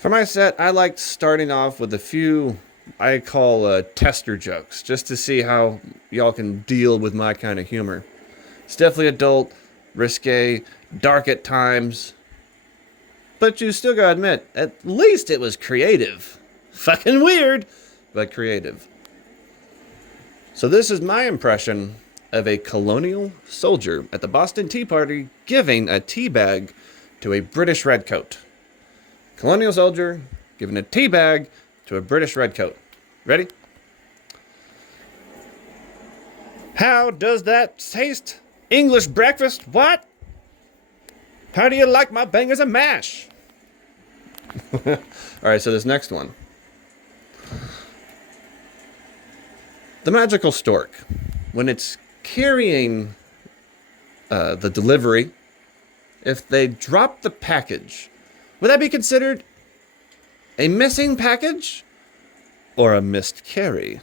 For my set, I liked starting off with a few I call tester jokes, just to see how y'all can deal with my kind of humor. It's definitely adult, risque, dark at times, but you still gotta admit, at least it was creative. Fucking weird, but creative. So this is my impression of a colonial soldier at the Boston Tea Party giving a tea bag to a British redcoat. Colonial soldier giving a tea bag to a British redcoat. Ready? How does that taste? English breakfast? What? How do you like my bangers and mash? All right, so this next one. The magical stork, when it's carrying the delivery, if they drop the package, would that be considered a missing package or a missed carry?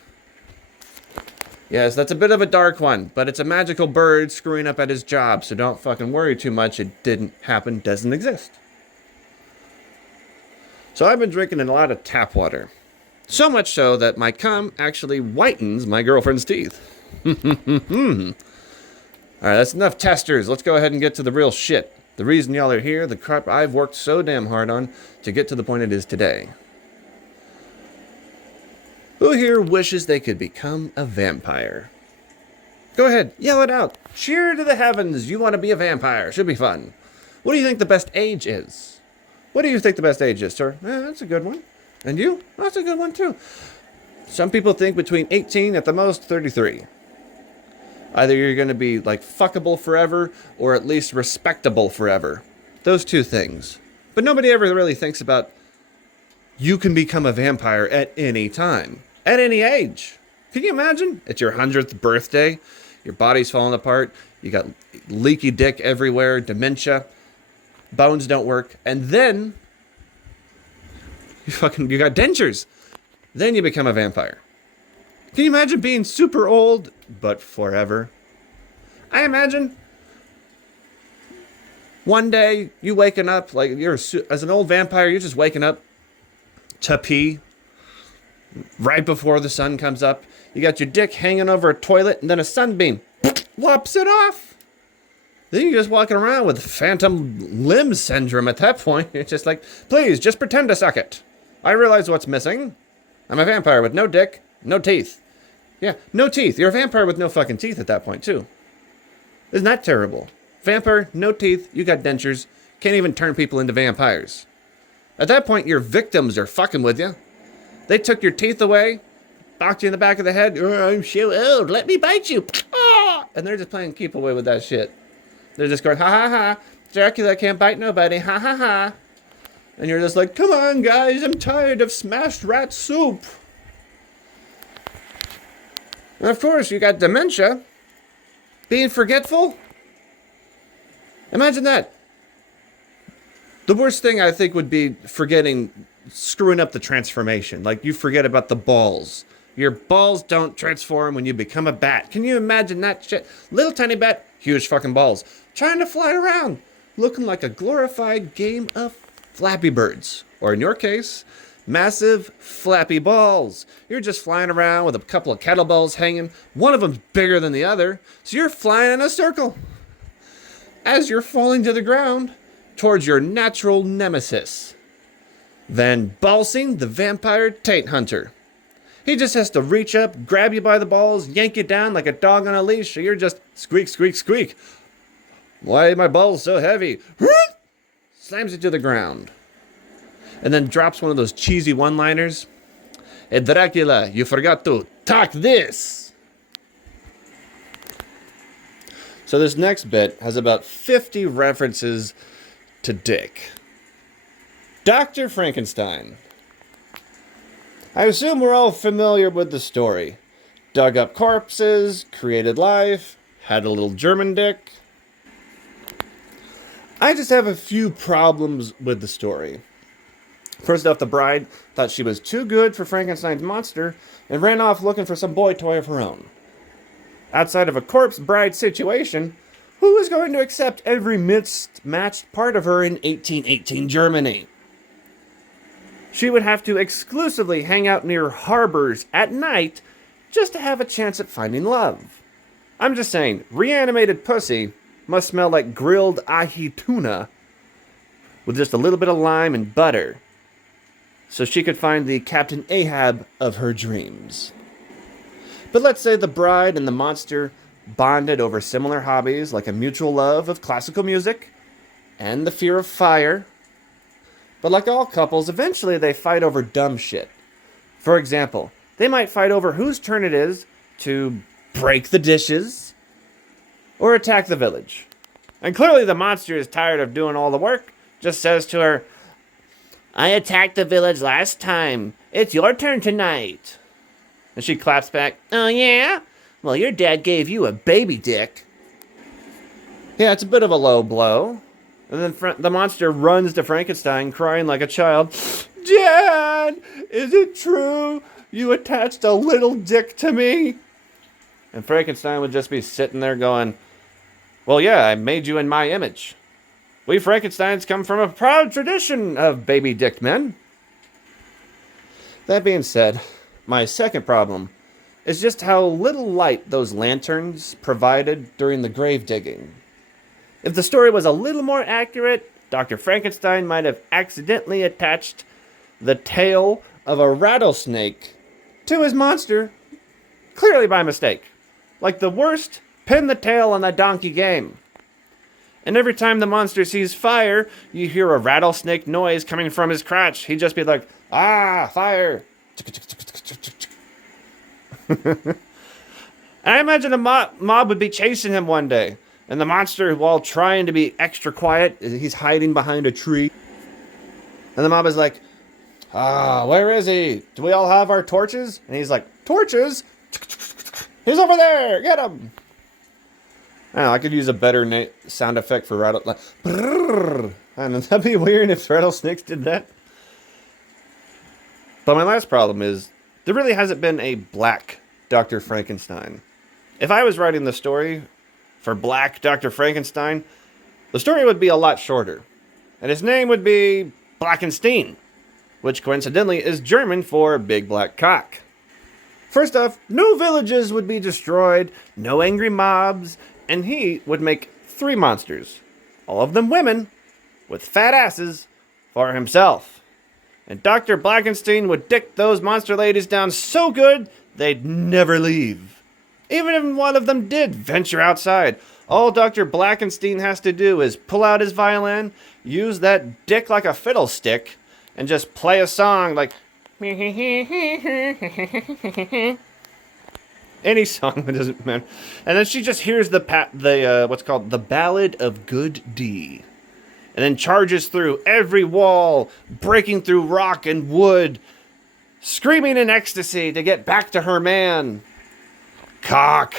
Yes, that's a bit of a dark one, but it's a magical bird screwing up at his job, so don't fucking worry too much. It didn't happen, doesn't exist. So I've been drinking a lot of tap water. So much so that my cum actually whitens my girlfriend's teeth. Alright, that's enough testers. Let's go ahead and get to the real shit. The reason y'all are here, the crap I've worked so damn hard on to get to the point it is today. Who here wishes they could become a vampire? Go ahead, yell it out. Cheer to the heavens, you want to be a vampire. Should be fun. What do you think the best age is? What do you think the best age is, sir? That's a good one. And you? That's a good one, too. Some people think between 18 at the most 33. Either you're going to be, like, fuckable forever, or at least respectable forever. Those two things. But nobody ever really thinks about you can become a vampire at any time. At any age. Can you imagine? It's your 100th birthday. Your body's falling apart. You got leaky dick everywhere. Dementia. Bones don't work. And then you got dentures. Then you become a vampire. Can you imagine being super old, but forever? I imagine one day you waking up, like as an old vampire, you're just waking up to pee right before the sun comes up. You got your dick hanging over a toilet, and then a sunbeam whops it off. Then you're just walking around with phantom limb syndrome at that point. It's just like, please, just pretend to suck it. I realize what's missing. I'm a vampire with no dick, no teeth. Yeah, no teeth. You're a vampire with no fucking teeth at that point, too. Isn't that terrible? Vampire, no teeth, you got dentures, can't even turn people into vampires. At that point, your victims are fucking with you. They took your teeth away, knocked you in the back of the head. Oh, I'm so old, let me bite you. And they're just playing keep away with that shit. They're just going, ha ha ha, Dracula can't bite nobody, ha ha ha. And you're just like, come on, guys, I'm tired of smashed rat soup. And of course, you got dementia. Being forgetful. Imagine that. The worst thing I think would be screwing up the transformation. Like you forget about the balls. Your balls don't transform when you become a bat. Can you imagine that shit? Little tiny bat, huge fucking balls. Trying to fly around. Looking like a glorified game of Flappy Birds. Or in your case, massive flappy balls. You're just flying around with a couple of kettlebells hanging. One of them's bigger than the other. So you're flying in a circle. As you're falling to the ground towards your natural nemesis. Van Balsing, the vampire taint hunter. He just has to reach up, grab you by the balls, yank you down like a dog on a leash, so you're just squeak, squeak, squeak. Why are my balls so heavy? Slams you to the ground. And then drops one of those cheesy one-liners. Hey, Dracula, you forgot to talk this. So this next bit has about 50 references to Dick. Dr. Frankenstein. I assume we're all familiar with the story. Dug up corpses, created life, had a little German dick. I just have a few problems with the story. First off, the bride thought she was too good for Frankenstein's monster and ran off looking for some boy toy of her own. Outside of a corpse bride situation, who was going to accept every mismatched part of her in 1818 Germany? She would have to exclusively hang out near harbors at night just to have a chance at finding love. I'm just saying, reanimated pussy must smell like grilled ahi tuna with just a little bit of lime and butter, so she could find the Captain Ahab of her dreams. But let's say the bride and the monster bonded over similar hobbies like a mutual love of classical music and the fear of fire. But like all couples, eventually they fight over dumb shit. For example, they might fight over whose turn it is to break the dishes or attack the village. And clearly the monster is tired of doing all the work, just says to her, "I attacked the village last time. It's your turn tonight." And she claps back, "Oh yeah? Well, your dad gave you a baby dick." Yeah, it's a bit of a low blow. And then the monster runs to Frankenstein, crying like a child. "Dad, is it true you attached a little dick to me?" And Frankenstein would just be sitting there going, "Well, yeah, I made you in my image. We Frankensteins come from a proud tradition of baby-dicked men." That being said, my second problem is just how little light those lanterns provided during the grave digging. If the story was a little more accurate, Dr. Frankenstein might have accidentally attached the tail of a rattlesnake to his monster, clearly by mistake. Like the worst pin the tail on the donkey game. And every time the monster sees fire, you hear a rattlesnake noise coming from his crotch. He'd just be like, "Ah, fire." I imagine a mob would be chasing him one day. And the monster, while trying to be extra quiet, he's hiding behind a tree. And the mob is like, "Where is he? Do we all have our torches?" And he's like, "Torches? He's over there! Get him!" I don't know, I could use a better sound effect for rattle. Like, brrr. I don't know, that'd be weird if rattlesnakes did that. But my last problem is, there really hasn't been a black Dr. Frankenstein. If I was writing the story for Black Dr. Frankenstein, the story would be a lot shorter. And his name would be Blackenstein, which coincidentally is German for big black cock. First off, no villages would be destroyed, no angry mobs, and he would make 3 monsters, all of them women, with fat asses, for himself. And Dr. Blackenstein would dick those monster ladies down so good, they'd never leave. Even if one of them did venture outside, all Dr. Blackenstein has to do is pull out his violin, use that dick like a fiddlestick, and just play a song like any song, that doesn't matter. And then she just hears what's called the Ballad of Good D, and then charges through every wall, breaking through rock and wood, screaming in ecstasy to get back to her man. Cock.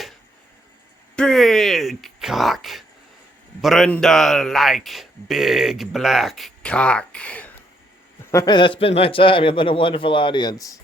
Big cock. Brenda like big black cock. All right, that's been my time. You've been a wonderful audience.